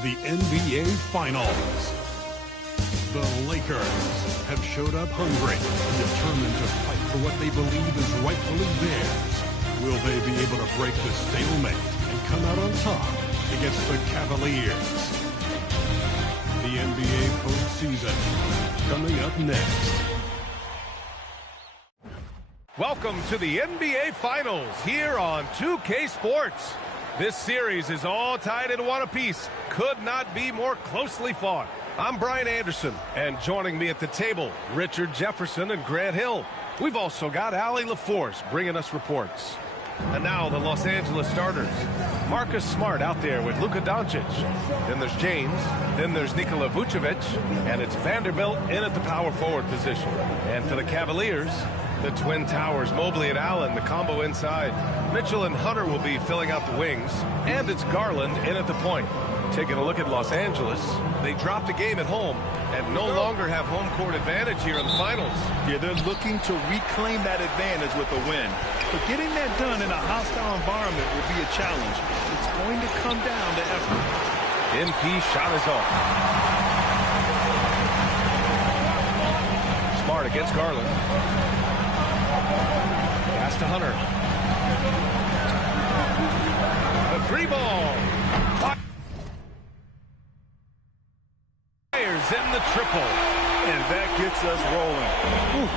of the NBA Finals. The Lakers have showed up hungry, determined to fight for what they believe is rightfully theirs. Will they be able to break the stalemate and come out on top against the Cavaliers? The NBA postseason coming up next. Welcome to the NBA Finals here on 2K Sports. This series is all tied in one apiece. Could not be more closely fought. I'm Brian Anderson, and joining me at the table, Richard Jefferson and Grant Hill. We've also got Allie LaForce bringing us reports. And now the Los Angeles starters. Marcus Smart out there with Luka Doncic. Then there's James. Then there's Nikola Vucevic. And it's Vanderbilt in at the power forward position. And for the Cavaliers, the Twin Towers, Mobley and Allen, the combo inside. Mitchell and Hunter will be filling out the wings. And it's Garland in at the point. Taking a look at Los Angeles, they dropped a game at home and no longer have home court advantage here in the finals. Yeah, they're looking to reclaim that advantage with a win. But getting that done in a hostile environment will be a challenge. It's going to come down to effort. MP shot is off. Smart against Garland. Pass to Hunter. The three ball. Fires in the triple. And that gets us rolling. Ooh,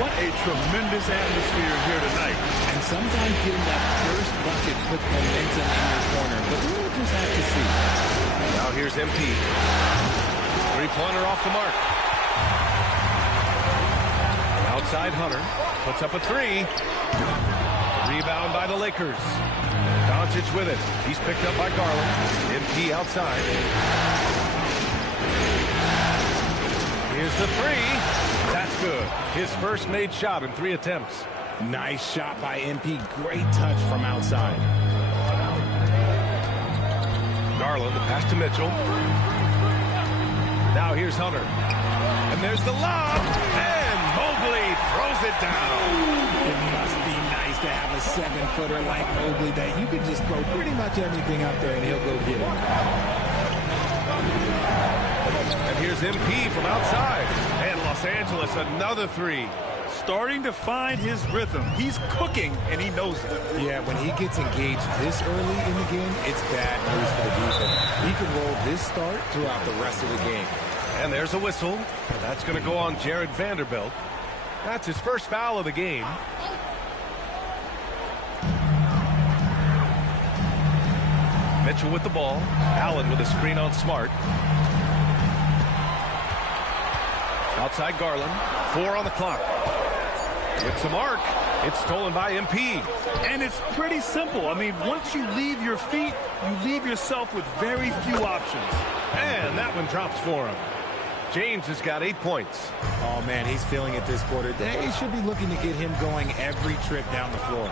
what a tremendous atmosphere here tonight. And sometimes getting that first bucket puts momentum in your corner, but we'll just have to see. Now here's MP. Three-pointer off the mark. Outside Hunter. Puts up a three. Rebound by the Lakers. Doncic with it. He's picked up by Garland. MP outside. Here's the three. That's good. His first made shot in 3 attempts. Nice shot by MP. Great touch from outside. Garland, the pass to Mitchell. Now here's Hunter. And there's the lob. And Mobley throws it down. It must be nice to have a 7-footer like Mobley that you can just throw pretty much anything up there and he'll go get it. And here's MP from outside. And Los Angeles, another three. Starting to find his rhythm. He's cooking, and he knows it. Yeah, when he gets engaged this early in the game, it's bad news for the defense. He can roll this start throughout the rest of the game. And there's a whistle. That's going to go on Jared Vanderbilt. That's his first foul of the game. Mitchell with the ball. Allen with a screen on Smart. Outside Garland. 4 on the clock. It's a mark. It's stolen by MP. And it's pretty simple. I mean, once you leave your feet, you leave yourself with very few options. And that one drops for him. James has got 8 points. Oh, man, he's feeling it this quarter. They should be looking to get him going every trip down the floor.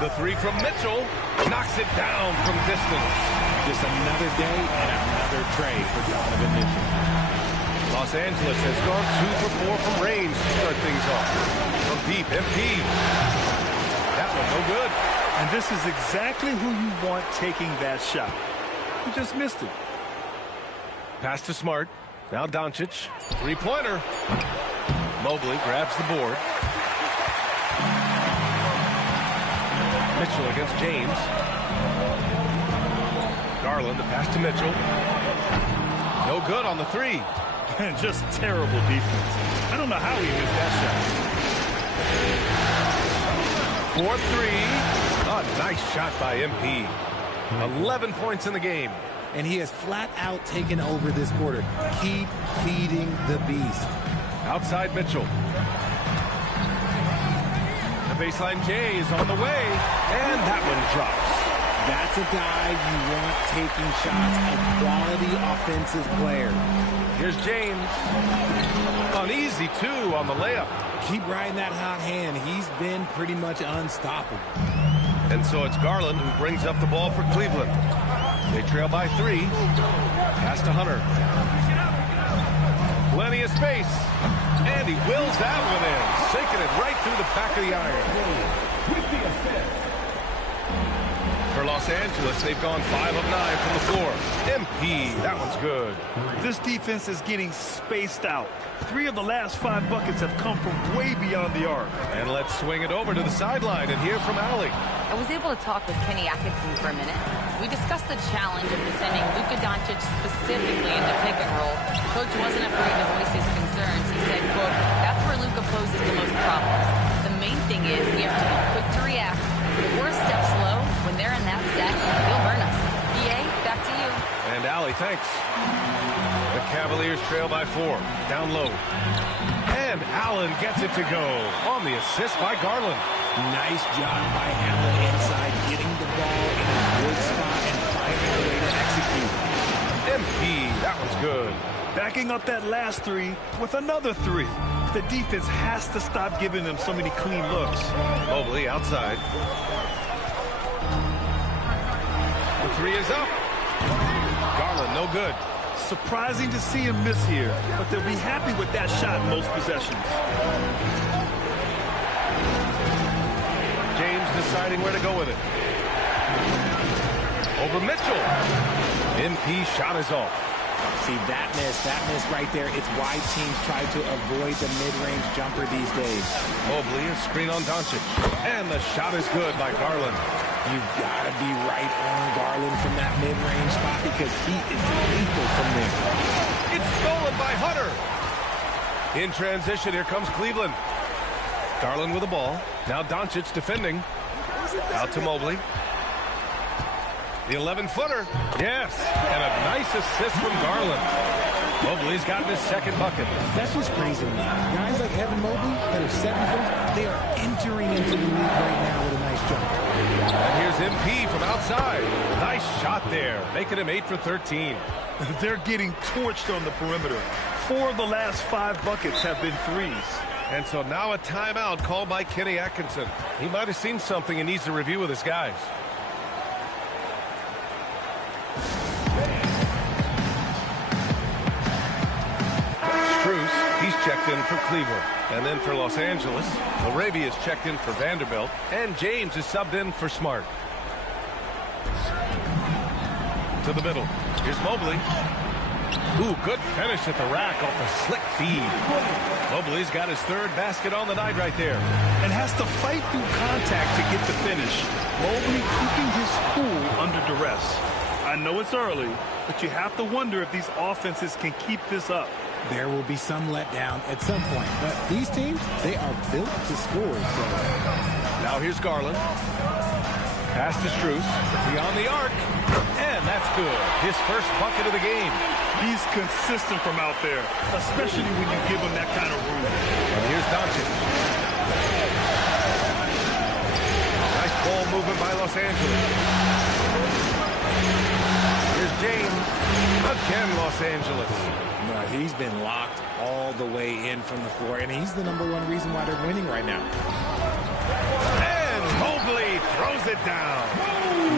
The three from Mitchell knocks it down from distance. Just another day and another tray for Donovan Mitchell. Los Angeles has gone 2 for 4 from range to start things off. From deep, MP. That one no good. And this is exactly who you want taking that shot. He just missed it. Pass to Smart. Now Doncic. Three-pointer. Mobley grabs the board. Mitchell against James. Garland, the pass to Mitchell. No good on the three. And just terrible defense. I don't know how he missed that shot. 4-3. A nice shot by MP. 11 points in the game. And he has flat out taken over this quarter. Keep feeding the beast. Outside Mitchell. The baseline J is on the way. And that one drops. That's a guy you want taking shots. A quality offensive player. Here's James. Uneasy, too, on the layup. Keep riding that hot hand. He's been pretty much unstoppable. And so it's Garland who brings up the ball for Cleveland. They trail by 3. Pass to Hunter. Plenty of space. And he wills that one in. Sinking it right through the back of the iron. For Los Angeles, they've gone 5 of 9 from the floor. MP, that one's good. This defense is getting spaced out. 3 of the last 5 buckets have come from way beyond the arc. And let's swing it over to the sideline and hear from Allie. I was able to talk with Kenny Atkinson for a minute. We discussed the challenge of defending Luka Doncic specifically in the pick and roll. Coach wasn't afraid to voice his concerns. He said, quote, "That's where Luka poses the most problems. The main thing is we have to be quick to react. If we're a step slow, when they're in that set, they'll burn us." EA, back to you. And Allie, thanks. The Cavaliers trail by 4. Down low. And Allen gets it to go on the assist by Garland. Nice job by Allen inside, getting the ball in a good spot and finding a way to execute. MP, that one's good. Backing up that last 3 with another 3. The defense has to stop giving them so many clean looks. Mobley outside. The 3 is up. Garland, no good. Surprising to see him miss here, but they'll be happy with that shot in most possessions. James deciding where to go with it. Over Mitchell. MP shot is off. See, that miss right there. It's why teams try to avoid the mid-range jumper these days. Mobley, a screen on Doncic. And the shot is good by Garland. You gotta be right on Garland from that mid-range spot because he is lethal from there. It's stolen by Hunter. In transition, here comes Cleveland. Garland with the ball. Now Doncic defending. Out to Mobley. The 11-footer. Yes. And a nice assist from Garland. Mobley's gotten his second bucket. That's just crazy to me. Guys like Evan Mobley that are 7-footers, they are entering into the league right now with a nice jump. And here's MP from outside. Nice shot there, making him 8 for 13. They're getting torched on the perimeter. 4 of the last 5 buckets have been 3s. And so now a timeout called by Kenny Atkinson. He might have seen something and needs to review with his guys. He's checked in for Cleveland. And then for Los Angeles, Arabia is checked in for Vanderbilt. And James is subbed in for Smart. To the middle. Here's Mobley. Ooh, good finish at the rack off a slick feed. Mobley's got his 3rd basket on the night right there. And has to fight through contact to get the finish. Mobley keeping his cool under duress. I know it's early, but you have to wonder if these offenses can keep this up. There will be some letdown at some point, but these teams, they are built to score. So. Now here's Garland. Pass to Strus. Beyond the arc. And that's good. His first bucket of the game. He's consistent from out there, especially when you give him that kind of room. And here's Doncic. Nice ball movement by Los Angeles. Here's James. Again, Los Angeles. No, he's been locked all the way in from the floor, and he's the #1 reason why they're winning right now. And Mobley throws it down.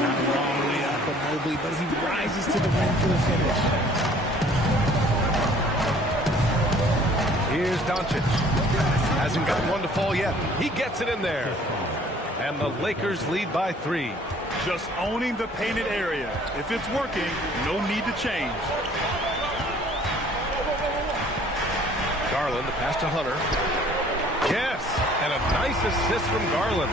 Not a long way up for Mobley, but he rises to the rim for the finish. Here's Doncic. Hasn't got one to fall yet. He gets it in there. And the Lakers lead by 3. Just owning the painted area. If it's working, no need to change. Garland, the pass to Hunter. Yes, and a nice assist from Garland.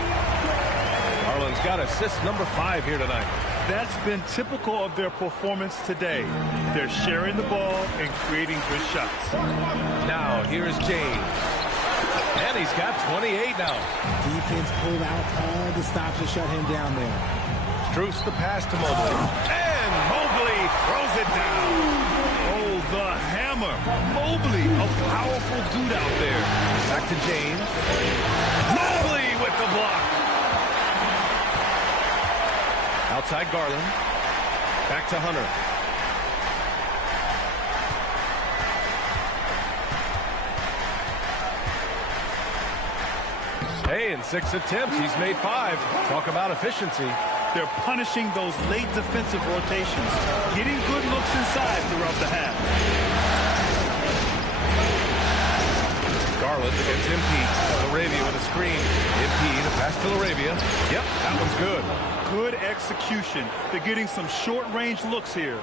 Garland's got assist number 5 here tonight. That's been typical of their performance today. They're sharing the ball and creating good shots. Now, here's James. And he's got 28 now. Defense pulled out all the stops to shut him down there. Strus the pass to Mobley. And Mobley throws it down. Oh, the hammer. Mobley, a powerful dude out there. Back to James. Mobley with the block. Outside Garland. Back to Hunter. Hey, in 6 attempts, he's made 5. Talk about efficiency. They're punishing those late defensive rotations, getting good looks inside throughout the half. Garland against MP. Laravia with a screen. MP, the pass to Laravia. Yep, that one's good. Good execution. They're getting some short-range looks here.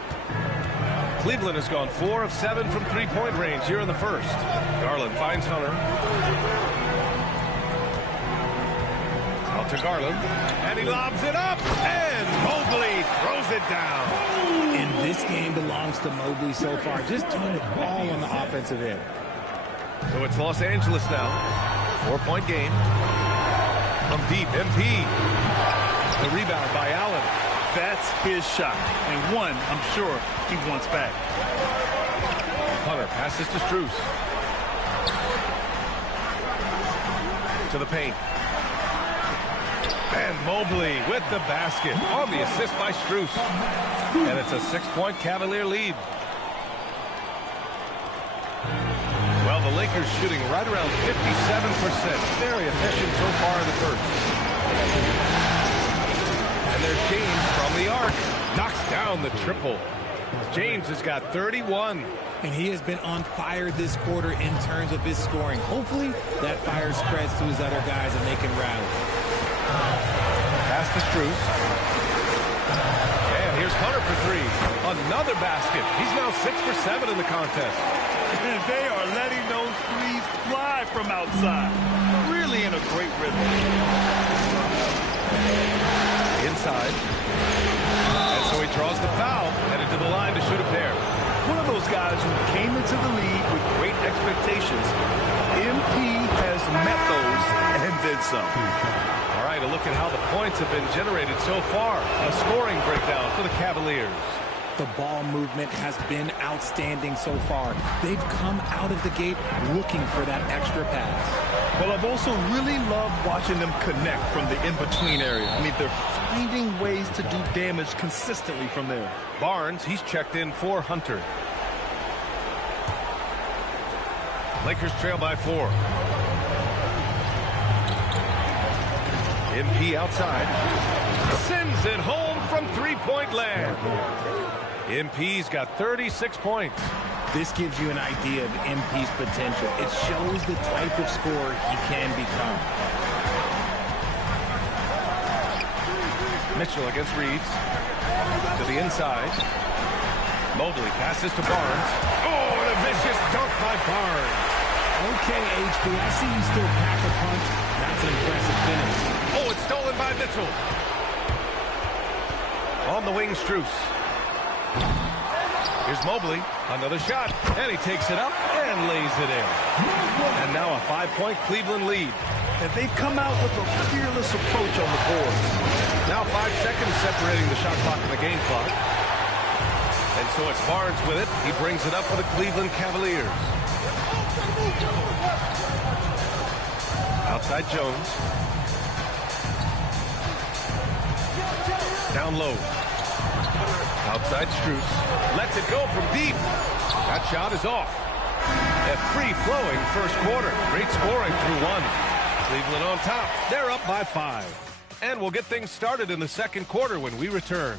Cleveland has gone 4 of 7 from three-point range here in the first. Garland finds Hunter. Out to Garland. And he lobs it up. And Mobley throws it down. And this game belongs to Mobley so far. Just doing it all on the offensive end. So it's Los Angeles now. 4-point game. From deep, MP. The rebound by Allen. That's his shot. And one, I'm sure, he wants back. Hunter passes to Strus. To the paint. And Mobley with the basket on the assist by Strus. And it's a 6-point Cavalier lead. Well, the Lakers shooting right around 57%. Very efficient so far in the first. And there's James from the arc. Knocks down the triple. James has got 31. And he has been on fire this quarter in terms of his scoring. Hopefully that fire spreads to his other guys and they can rally. Pass to Strus. And here's Hunter for three. Another basket. He's now 6 for 7 in the contest. And they are letting those threes fly from outside. Really in a great rhythm. Inside. And so he draws the foul. Headed to the line to shoot a pair. One of those guys who came into the league with great expectations. MP has met those and did some. All right, a look at how the points have been generated so far. A scoring breakdown for the Cavaliers. The ball movement has been outstanding so far. They've come out of the gate looking for that extra pass. Well, I've also really loved watching them connect from the in-between area. I mean, they're finding ways to do damage consistently from there. Barnes, he's checked in for Hunter. Lakers trail by 4. MP outside. Sends it home from three-point land. MP's got 36 points. This gives you an idea of MP's potential. It shows the type of scorer he can become. Mitchell against Reeves. To the inside. Mobley passes to Barnes. Oh, and a vicious dunk by Barnes. Okay, HB, I see you still pack a punch. That's an impressive finish. Oh, it's stolen by Mitchell. On the wing, Strus. Here's Mobley. Another shot. And he takes it up and lays it in. And now a 5-point Cleveland lead. And they've come out with a fearless approach on the boards. Now 5 seconds separating the shot clock and the game clock. And so it's Barnes with it. He brings it up for the Cleveland Cavaliers. Outside Jones. Down low. Outside Strus. Lets it go from deep. That shot is off. A free-flowing first quarter. Great scoring through 1. Cleveland on top. They're up by 5. And we'll get things started in the second quarter when we return.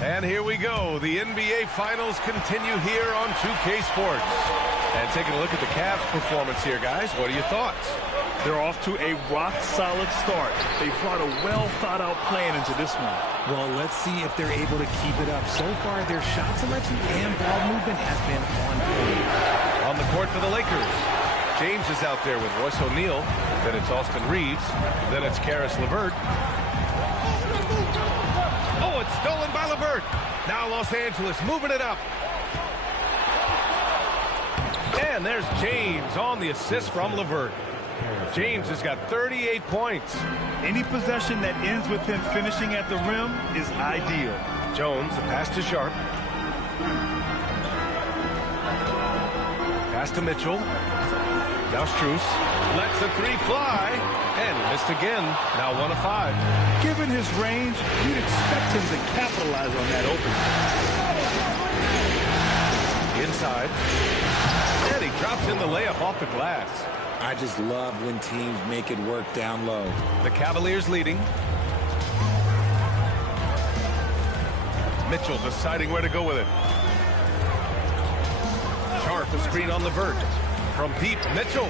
And here we go. The NBA Finals continue here on 2K Sports. And taking a look at the Cavs' performance here, guys. What are your thoughts? They're off to a rock-solid start. They brought a well-thought-out plan into this one. Well, let's see if they're able to keep it up. So far, their shot selection and ball movement has been on point. On the court for the Lakers. James is out there with Royce O'Neal. Then it's Austin Reeves. Then it's Karis LeVert. Oh, it's stolen by LeVert. Now Los Angeles moving it up. And there's James on the assist from LeVert. James has got 38 points. Any possession that ends with him finishing at the rim is ideal. Jones, the pass to Sharp. Pass to Mitchell. Now Strus lets the three fly. And he missed again. Now 1 of 5. Given his range, you'd expect him to capitalize on that opening. Inside. And he drops in the layup off the glass. I just love when teams make it work down low. The Cavaliers leading. Mitchell deciding where to go with it. Sharp, a screen on the vert. From deep, Mitchell.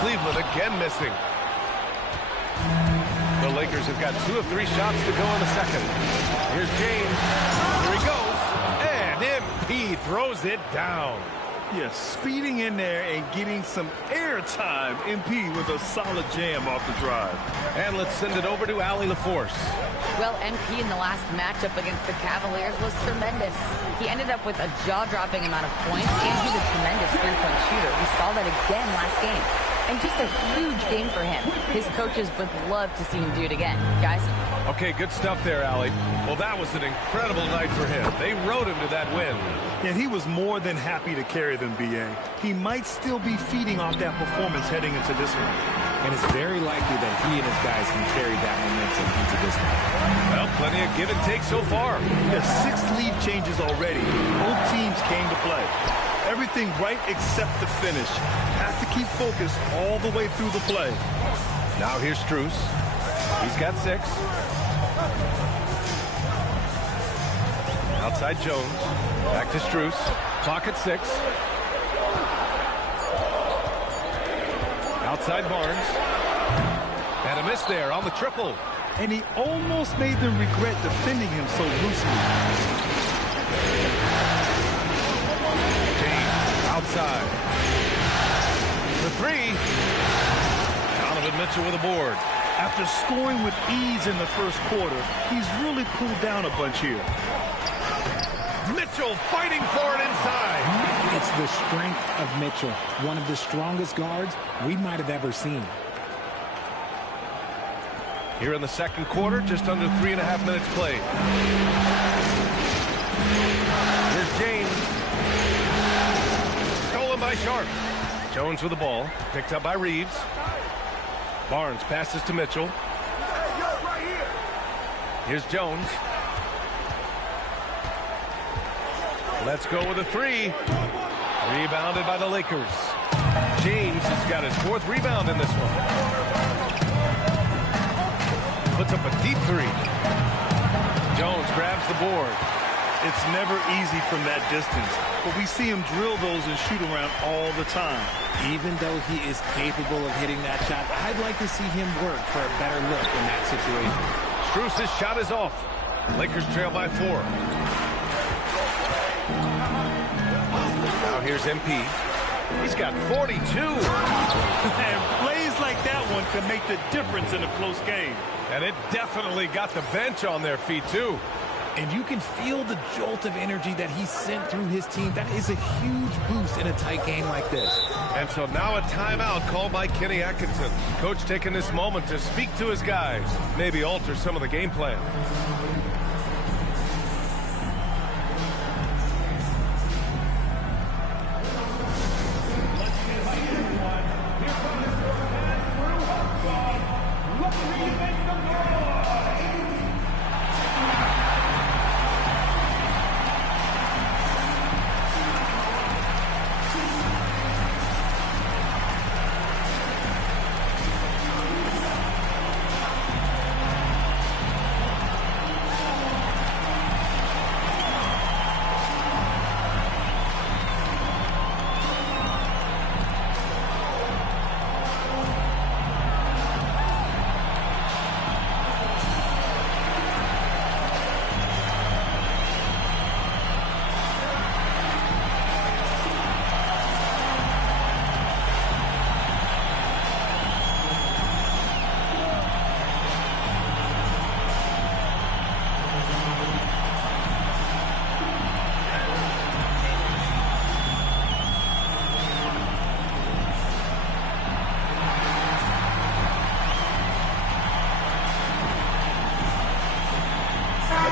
Cleveland again missing. The Lakers have got 2 of 3 shots to go in the second. Here's James. Here he goes. And MP throws it down. Yes, speeding in there and getting some air time. MP with a solid jam off the drive. And let's send it over to Allie LaForce. Well, MP in the last matchup against the Cavaliers was tremendous. He ended up with a jaw-dropping amount of points, and he's a tremendous three-point shooter. We saw that again last game. And just a huge game for him. His coaches would love to see him do it again. Guys? Okay, good stuff there, Allie. Well, that was an incredible night for him. They rode him to that win. And he was more than happy to carry them, B.A. He might still be feeding off that performance heading into this one. And it's very likely that he and his guys can carry that momentum into this one. Well, plenty of give and take so far. There's 6 lead changes already. Both teams came to play. Everything right except the finish. Has to keep focused all the way through the play. Now here's Strus. He's got 6. Outside Jones. Back to Strus. Clock at 6. Outside Barnes. And a miss there on the triple. And he almost made them regret defending him so loosely. Outside. The 3. Donovan Mitchell with a board. After scoring with ease in the first quarter, he's really cooled down a bunch here. Mitchell fighting for it inside. It's the strength of Mitchell, one of the strongest guards we might have ever seen. Here in the second quarter, just under 3.5 minutes played. Here's James. By Sharp. Jones with the ball. Picked up by Reeves. Barnes passes to Mitchell. Here's Jones. Let's go with a 3. Rebounded by the Lakers. James has got his 4th rebound in this one. Puts up a deep 3. Jones grabs the board. It's never easy from that distance, but we see him drill those and shoot around all the time. Even though he is capable of hitting that shot, I'd like to see him work for a better look in that situation. Strus' shot is off. Lakers trail by 4. Now here's MP. He's got 42. And plays like that one can make the difference in a close game. And it definitely got the bench on their feet, too. And you can feel the jolt of energy that he sent through his team. That is a huge boost in a tight game like this. And so now a timeout called by Kenny Atkinson. Coach taking this moment to speak to his guys, maybe alter some of the game plan.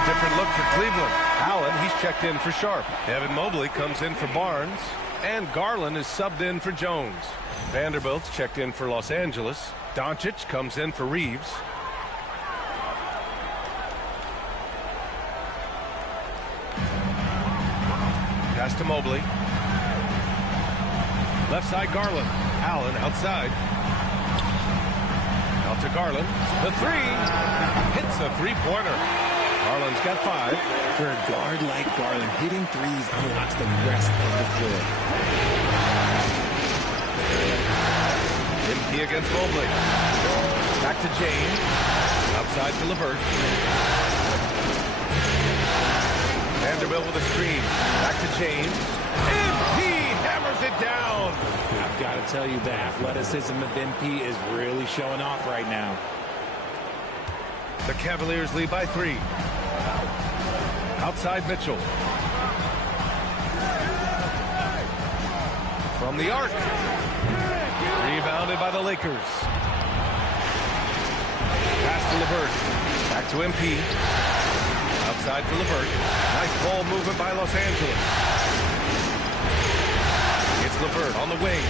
Different look for Cleveland. Allen, he's checked in for Sharp. Evan Mobley comes in for Barnes. And Garland is subbed in for Jones. Vanderbilt's checked in for Los Angeles. Doncic comes in for Reeves. Pass to Mobley. Left side, Garland. Allen outside. Out to Garland. The three. Hits a three-pointer. Garland's got 5. For a guard like Garland, hitting threes unlocks the rest of the floor. MP against Mobley. Back to James. Outside to LeVert. Vanderbilt with a screen. Back to James. MP hammers it down. I've got to tell you, the athleticism of MP is really showing off right now. The Cavaliers lead by 3. Outside Mitchell. From the arc. Rebounded by the Lakers. Pass to LeVert. Back to MP. Outside to LeVert. Nice ball movement by Los Angeles. It's LeVert on the wing.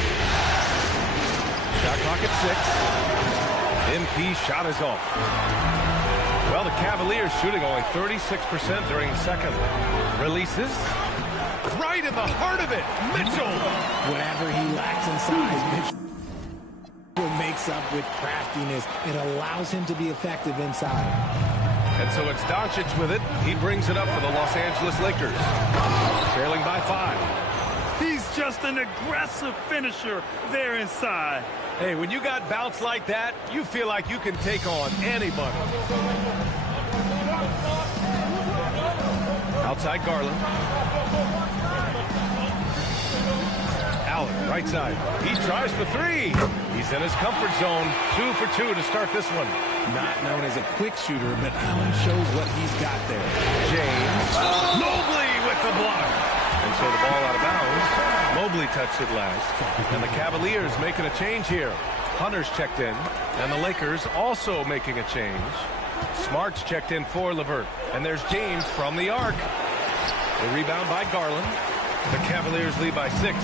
Shot clock at 6. MP shot is off. Well, the Cavaliers shooting only 36% during the second. Releases. Right in the heart of it. Mitchell. Whatever he lacks in size, Mitchell makes up with craftiness. It allows him to be effective inside. And so it's Doncic with it. He brings it up for the Los Angeles Lakers. Trailing by 5. He's just an aggressive finisher there inside. Hey, when you got bounce like that, you feel like you can take on anybody. Outside Garland. Allen, right side. He tries for 3. He's in his comfort zone. 2 for 2 to start this one. Not known as a quick shooter, but Allen shows what he's got there. James. Mobley with the block. And so the ball out of bounds. Mobley touched it last. And the Cavaliers making a change here. Hunter's checked in. And the Lakers also making a change. Smart's checked in for LeVert. And there's James from the arc. The rebound by Garland. The Cavaliers lead by 6.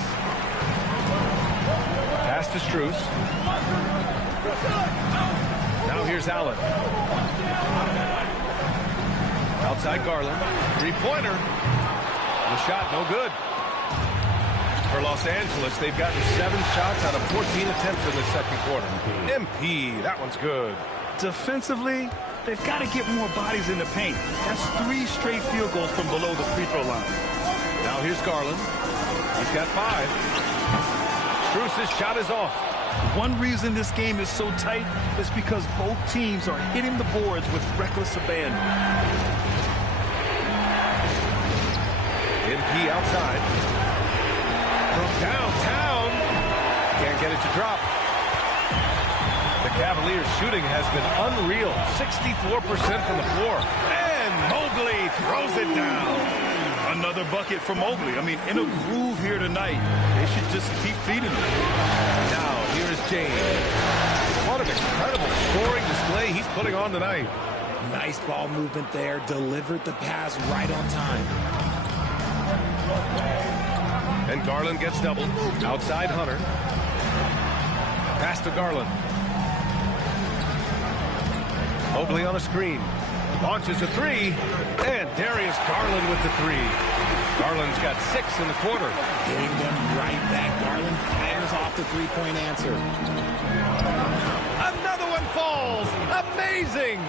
Pass to Strus. Now here's Allen. Outside Garland. 3-pointer. The shot no good. For Los Angeles, they've gotten 7 shots out of 14 attempts in the second quarter. MP, that one's good. Defensively, they've got to get more bodies in the paint. That's 3 straight field goals from below the free throw line. Now here's Garland. He's got 5. Strus's shot is off. One reason this game is so tight is because both teams are hitting the boards with reckless abandon. MP outside. From downtown. Can't get it to drop. The Cavaliers shooting has been unreal. 64% from the floor. And Mobley throws it down. Another bucket for Mobley. I mean, in a groove here tonight. They should just keep feeding him. Now, here is James. What an incredible scoring display he's putting on tonight. Nice ball movement there. Delivered the pass right on time. And Garland gets doubled. Outside Hunter. Pass to Garland. Mobley on a screen. Launches a 3. And Darius Garland with the 3. Garland's got 6 in the quarter. Hitting them right back. Garland fires off the three-point answer. Another one falls. Amazing.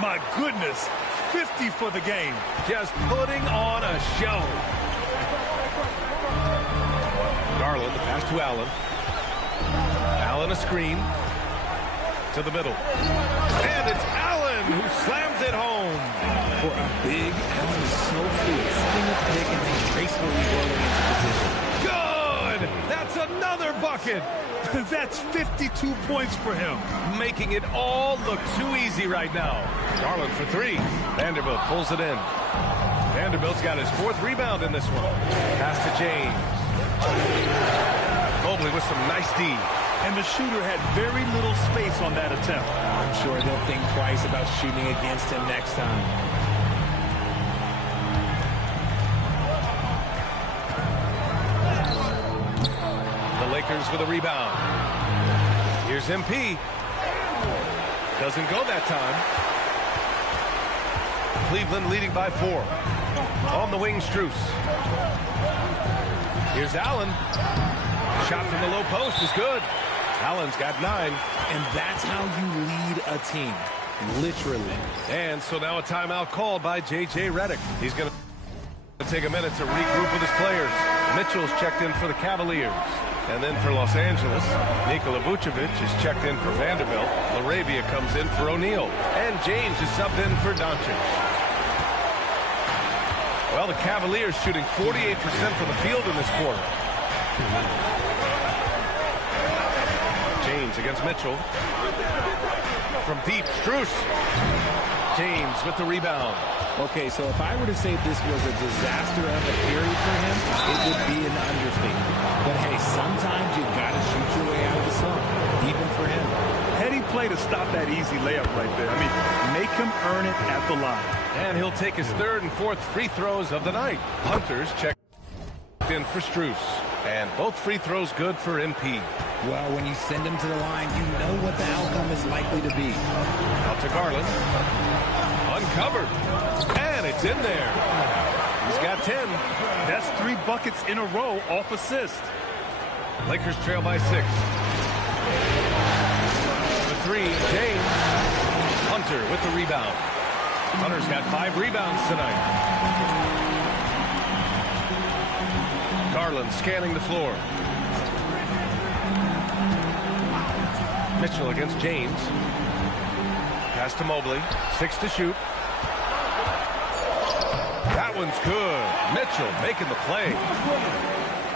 My goodness. 50 for the game. Just putting on a show. Garland, the pass to Allen. Allen a screen. To the middle. And it's Allen who slams it home. For a big, Allen is so fluid, setting a pick and then gracefully rolling into position. Good! That's another bucket. That's 52 points for him. Making it all look too easy right now. Garland for 3. Vanderbilt pulls it in. Vanderbilt's got his 4th rebound in this one. Pass to James. Mobley with some nice D. And the shooter had very little space on that attempt. I'm sure they'll think twice about shooting against him next time. The Lakers with a rebound. Here's MP. Doesn't go that time. Cleveland leading by 4. On the wing, Strus. Here's Allen. Shot from the low post is good. Allen's got 9. And that's how you lead a team. Literally. And so now a timeout called by J.J. Redick. He's going to take a minute to regroup with his players. Mitchell's checked in for the Cavaliers. And then for Los Angeles, Nikola Vucevic is checked in for Vanderbilt. LaRavia comes in for O'Neal. And James is subbed in for Doncic. Well, the Cavaliers shooting 48% from the field in this quarter. James against Mitchell. From deep, Strus. James with the rebound. Okay, so if I were to say this was a disaster of a period for him, it would be an understatement. But hey, sometimes you got to shoot your way out of the slump, even for him. Heady play to stop that easy layup right there. I mean, make him earn it at the line. And he'll take his 3rd and 4th free throws of the night. Hunter's checked in for Strus. And both free throws good for MP. Well, when you send him to the line, you know what the outcome is likely to be. Out to Garland. Uncovered. And it's in there. He's got 10. That's 3 buckets in a row off assist. Lakers trail by 6. The 3, James. Hunter with the rebound. Hunter's got 5 rebounds tonight. Garland scanning the floor. Mitchell against James. Pass to Mobley. 6 to shoot. That one's good. Mitchell making the play.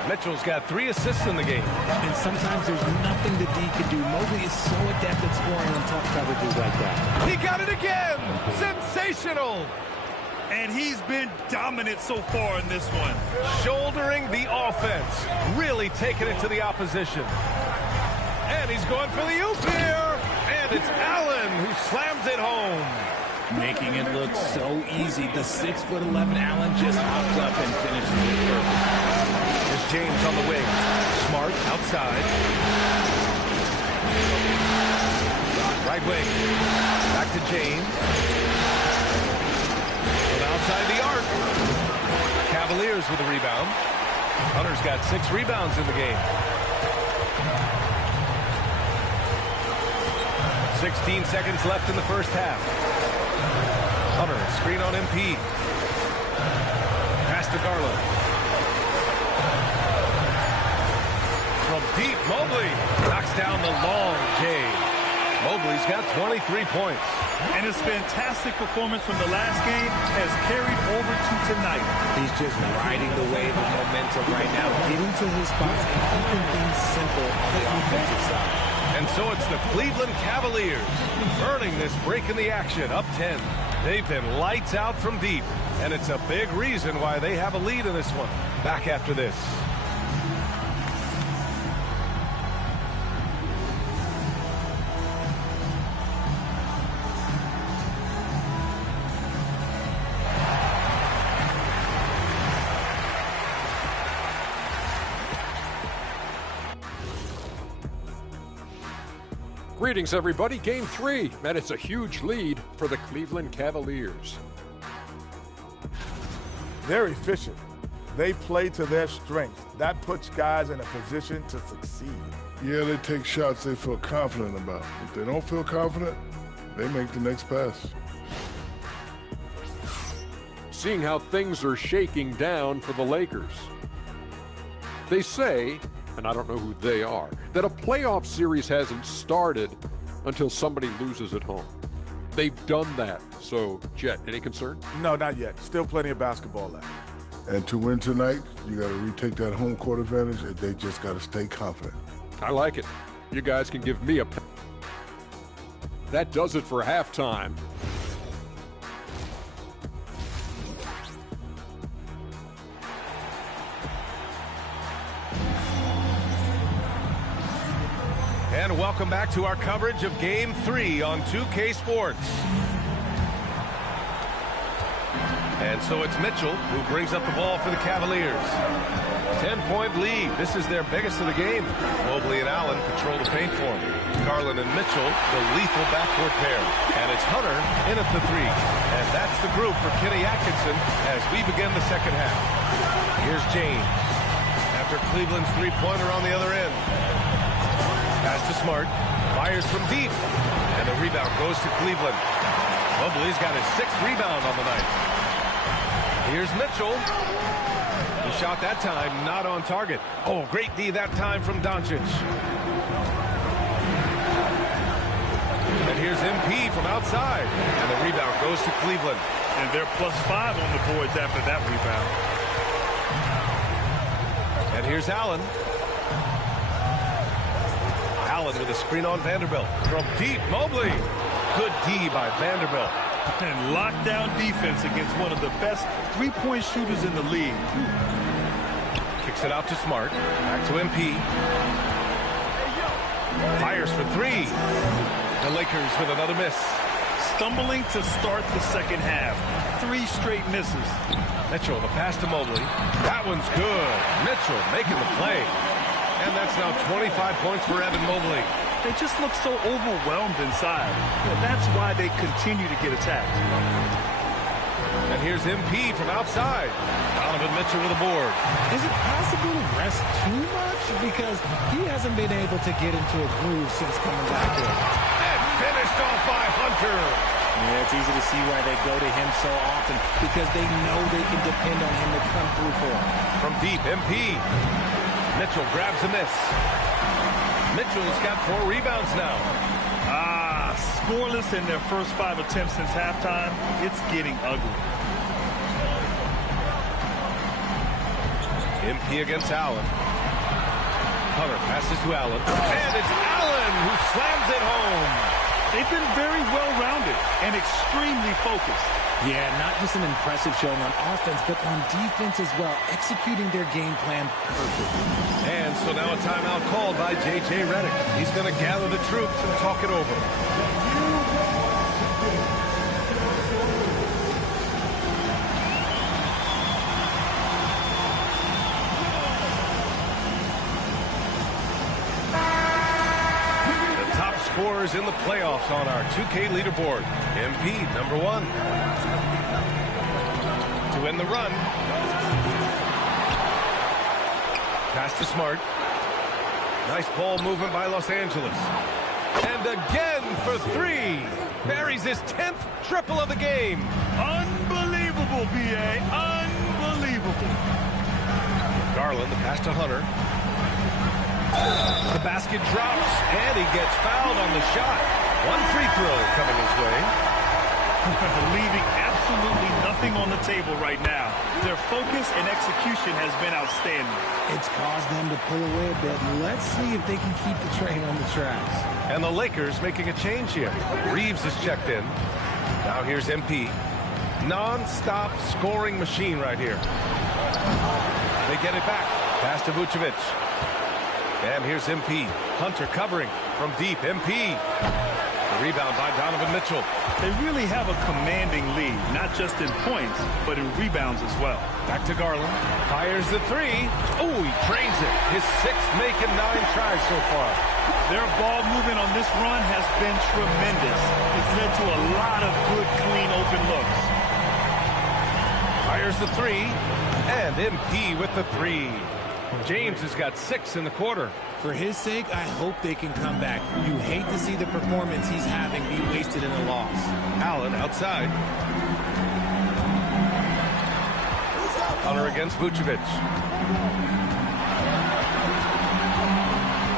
Mitchell's got 3 assists in the game. And sometimes there's nothing the D can do. Mobley is so adept at scoring on tough coverages like that. He got it again. Sensational. And he's been dominant so far in this one. Shouldering the offense. Really taking it to the opposition. And he's going for the oop here. And it's Allen who slams it home. Making it look so easy. The 6'11" Allen just hops up and finishes it perfect. Here's James on the wing. Smart outside. Right wing. Back to James. From outside the arc. Cavaliers with a rebound. Hunter's got 6 rebounds in the game. 16 seconds left in the first half. Hunter, screen on MP. Pass to Garland. From deep, Mobley knocks down the long J. Mobley's got 23 points. And his fantastic performance from the last game has carried over to tonight. He's just riding the wave of momentum right now, getting to his spots and keeping things simple on the offensive side. And so it's the Cleveland Cavaliers earning this break in the action, up 10. They've been lights out from deep, and it's a big reason why they have a lead in this one. Back after this. Greetings, everybody. Game 3, and it's a huge lead for the Cleveland Cavaliers. They're efficient. They play to their strengths. That puts guys in a position to succeed. Yeah, they take shots they feel confident about. If they don't feel confident, they make the next pass. Seeing how things are shaking down for the Lakers. They say, and I don't know who they are, that a playoff series hasn't started until somebody loses at home. They've done that. So, Jet, any concern? No, not yet. Still plenty of basketball left. And to win tonight, you got to retake that home court advantage, and they just got to stay confident. I like it. You guys can give me a... That does it for halftime. And welcome back to our coverage of Game 3 on 2K Sports. And so it's Mitchell who brings up the ball for the Cavaliers. 10-point lead. This is their biggest of the game. Mobley and Allen control the paint for him. Garland and Mitchell, the lethal backcourt pair. And it's Hunter in at the three. And that's the group for Kenny Atkinson as we begin the second half. Here's James. After Cleveland's three-pointer on the other end. Pass to Smart. Fires from deep. And the rebound goes to Cleveland. Mobley's got his 6th rebound on the night. Here's Mitchell. The shot that time not on target. Oh, great D that time from Doncic. And here's MP from outside. And the rebound goes to Cleveland. And they're +5 on the boards after that rebound. And here's Allen. Allen with a screen on Vanderbilt. From deep, Mobley. Good D by Vanderbilt. And lockdown defense against one of the best three-point shooters in the league. Kicks it out to Smart. Back to MP. Fires for three. The Lakers with another miss. Stumbling to start the second half. 3 straight misses. Mitchell, the pass to Mobley. That one's good. Mitchell making the play. And that's now 25 points for Evan Mobley. They just look so overwhelmed inside. That's why they continue to get attacked. And here's MP from outside. Donovan Mitchell with a board. Is it possible to rest too much? Because he hasn't been able to get into a groove since coming back in. And finished off by Hunter. Yeah, it's easy to see why they go to him so often, because they know they can depend on him to come through for them. From deep, MP. Mitchell grabs a miss. Mitchell's got 4 rebounds now. Scoreless in their first 5 attempts since halftime. It's getting ugly. MP against Allen. Hunter passes to Allen. And it's Allen who slams it home. They've been very well-rounded and extremely focused. Yeah, not just an impressive showing on offense, but on defense as well, executing their game plan perfectly. And so now a timeout called by J.J. Redick. He's going to gather the troops and talk it over. Scorers in the playoffs on our 2K leaderboard. MP, number 1. To win the run. Pass to Smart. Nice ball movement by Los Angeles. And again for 3. Buries his 10th triple of the game. Unbelievable, B.A. Unbelievable. Garland, the pass to Hunter. The basket drops, and he gets fouled on the shot. 1 free throw coming his way. Leaving absolutely nothing on the table right now. Their focus and execution has been outstanding. It's caused them to pull away a bit. Let's see if they can keep the train on the tracks. And the Lakers making a change here. Reeves is checked in. Now here's MP. Non-stop scoring machine right here. They get it back. Pass to Vucevic. And here's MP. Hunter covering from deep. MP. The rebound by Donovan Mitchell. They really have a commanding lead, not just in points, but in rebounds as well. Back to Garland. Fires the 3. Oh, he drains it. His 6th making 9 tries so far. Their ball movement on this run has been tremendous. It's led to a lot of good, clean, open looks. Fires the 3. And MP with the 3. James has got 6 in the quarter. For his sake, I hope they can come back. You hate to see the performance he's having be wasted in a loss. Allen outside. Hunter against Vucevic.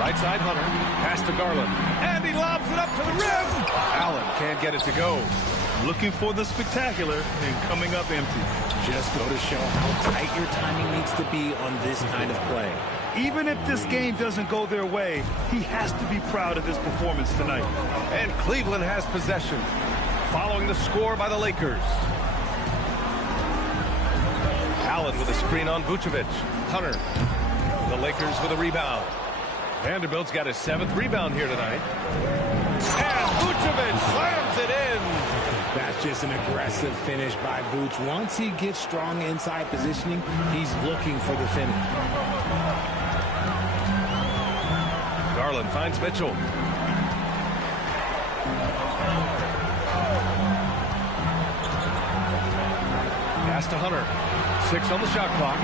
Right side Hunter. Pass to Garland. And he lobs it up to the rim. Allen can't get it to go. Looking for the spectacular and coming up empty. Just go to show how tight your timing needs to be on this kind of play. Even if this game doesn't go their way, he has to be proud of his performance tonight. And Cleveland has possession, following the score by the Lakers. Allen with a screen on Vucevic. Hunter. The Lakers with a rebound. Vanderbilt's got his 7th rebound here tonight. And Vucevic slams it in. That's just an aggressive finish by Vooch. Once he gets strong inside positioning, he's looking for the finish. Garland finds Mitchell. Pass to Hunter. 6 on the shot clock.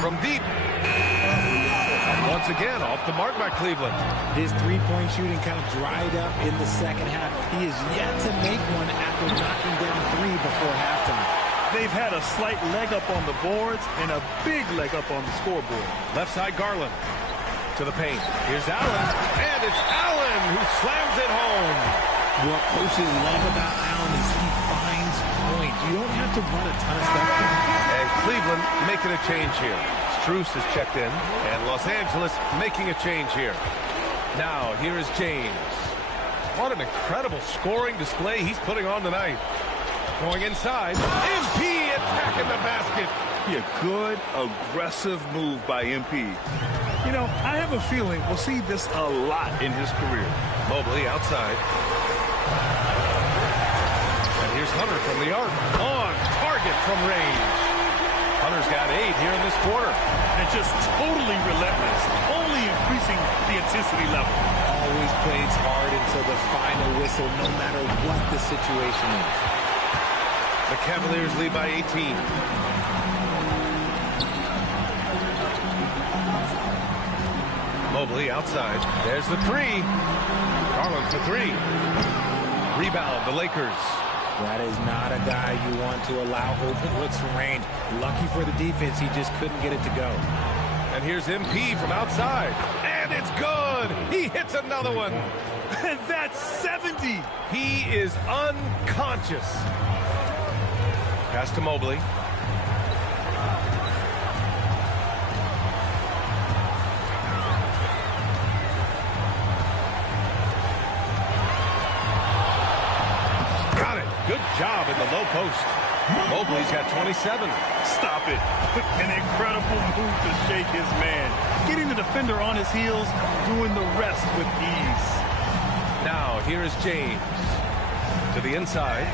From deep. And once again, off the mark by Cleveland. His three-point shooting kind of dried up in the second half. He is yet to make one after knocking down 3 before halftime. They've had a slight leg up on the boards and a big leg up on the scoreboard. Left side Garland to the paint. Here's Allen, and it's Allen who slams it home. What coaches love about Allen is he finds points. You don't have to run a ton of stuff. And Cleveland making a change here. Strus has checked in, and Los Angeles making a change here. Now, here is James. What an incredible scoring display he's putting on tonight. Going inside, MP attacking the basket. A good, aggressive move by MP. You know, I have a feeling we'll see this a lot in his career. Mobley outside. And here's Hunter from the arc. On target from range. Hunter's got 8 here in this quarter. And just totally relentless, only increasing the intensity level. Always plays hard until the final whistle, no matter what the situation is. The Cavaliers lead by 18. Mobley outside. There's the 3. Garland for 3. Rebound, the Lakers. That is not a guy you want to allow open looks from range. Lucky for the defense, he just couldn't get it to go. And here's MP from outside. And it's good. He hits another one. And that's 70. He is unconscious. Pass to Mobley. Got it. Good job in the low post. Mobley's got 27. Stop it. An incredible move to shake his man. Getting the defender on his heels, doing the rest with ease. Now, here is James. To the inside.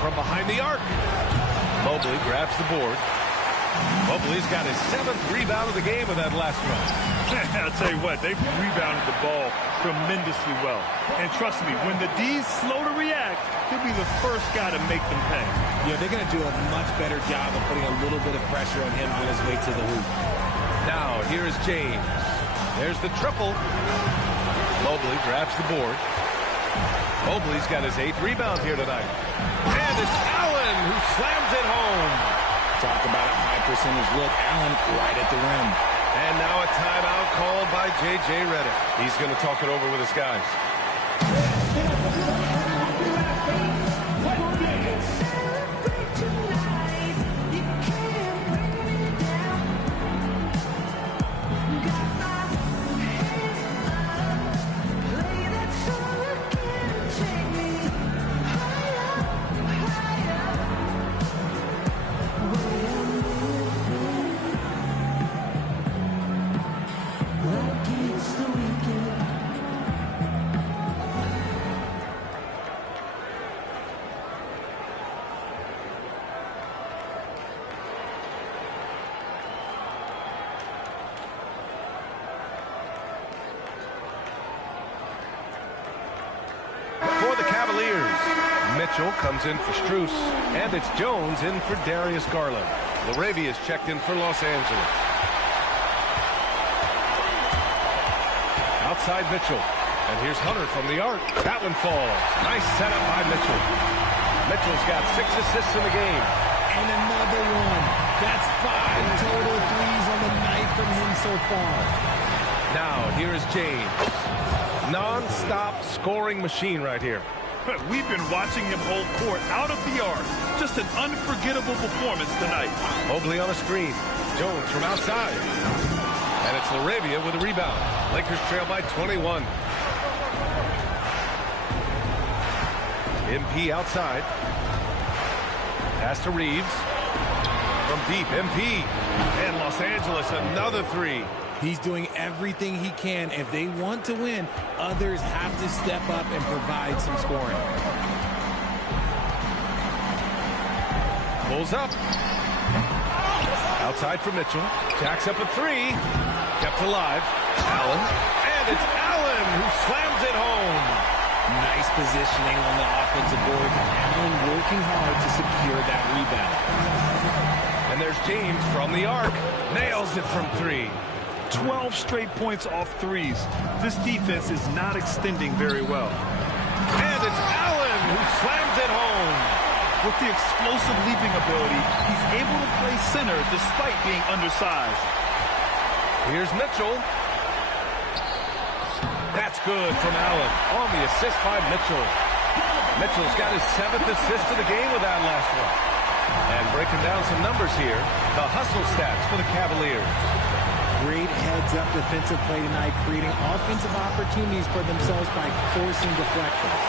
From behind the arc. Mobley grabs the board. Mobley's got his 7th rebound of the game with that last run. I'll tell you what, they've rebounded the ball tremendously well. And trust me, when the D's slow to react, he'll be the first guy to make them pay. Yeah, they're going to do a much better job of putting a little bit of pressure on him on his way to the hoop. Now, here is James. There's the triple. Mobley grabs the board. Mobley's got his 8th rebound here tonight. And it's Allen who slams it home. Talk about a high percentage look. Allen right at the rim. And now a timeout called by J.J. Redick. He's going to talk it over with his guys. Mitchell comes in for Strus, and it's Jones in for Darius Garland. Laravia is checked in for Los Angeles. Outside Mitchell, and here's Hunter from the arc. That one falls. Nice setup by Mitchell. Mitchell's got 6 assists in the game. And another one. That's 5 total threes on the night from him so far. Now, here is James. Non-stop scoring machine right here. We've been watching him hold court out of the arc. Just an unforgettable performance tonight. Mobley on a screen. Jones from outside. And it's Laravia with a rebound. Lakers trail by 21. MP outside. Pass to Reeves. From deep, MP. And Los Angeles, another 3. He's doing everything he can. If they want to win, others have to step up and provide some scoring. Pulls up. Outside for Mitchell. Jacks up a three. Kept alive. Allen. And it's Allen who slams it home. Nice positioning on the offensive board. Allen working hard to secure that rebound. And there's James from the arc. Nails it from three. 12 straight points off threes. This defense is not extending very well. And it's Allen who slams it home. With the explosive leaping ability, he's able to play center despite being undersized. Here's Mitchell. That's good from Allen on the assist by Mitchell. Mitchell's got his 7th assist of the game with that last one. And breaking down some numbers here, the hustle stats for the Cavaliers. Great heads-up defensive play tonight, creating offensive opportunities for themselves by forcing deflections.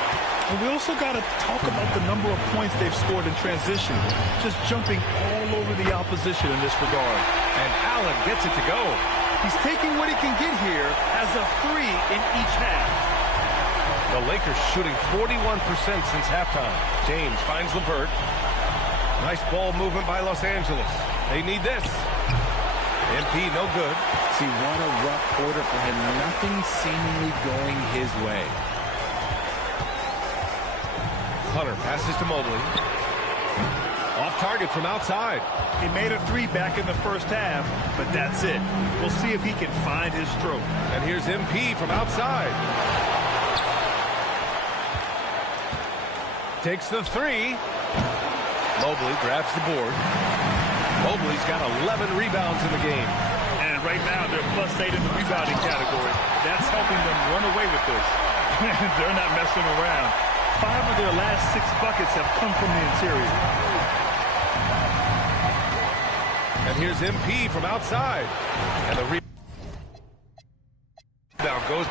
And we also got to talk about the number of points they've scored in transition, just jumping all over the opposition in this regard. And Allen gets it to go. He's taking what he can get here as a three in each half. The Lakers shooting 41% since halftime. James finds LeVert. Nice ball movement by Los Angeles. They need this. MP no good. See, what a rough quarter for him. Nothing seemingly going his way. Hunter passes to Mobley. Off target from outside. He made a three back in the first half, but that's it. We'll see if he can find his stroke. And here's MP from outside. Takes the three. Mobley grabs the board. Mobley's got 11 rebounds in the game. And right now they're +8 in the rebounding category. That's helping them run away with this. They're not messing around. 5 of their last 6 buckets have come from the interior. And here's MP from outside. And the rebound goes.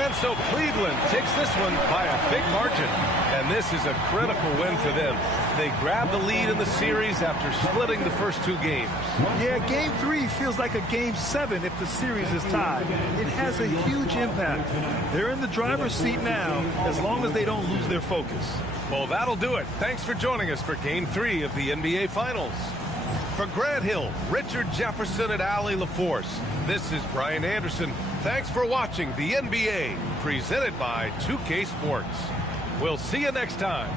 And so Cleveland takes this one by a big margin. And this is a critical win for them. They grab the lead in the series after splitting the first 2 games. Yeah, Game 3 feels like a Game 7 if the series is tied. It has a huge impact. They're in the driver's seat now, as long as they don't lose their focus. Well, that'll do it. Thanks for joining us for Game 3 of the NBA Finals. For Grant Hill, Richard Jefferson, and Allie LaForce, this is Brian Anderson. Thanks for watching the NBA, presented by 2K Sports. We'll see you next time.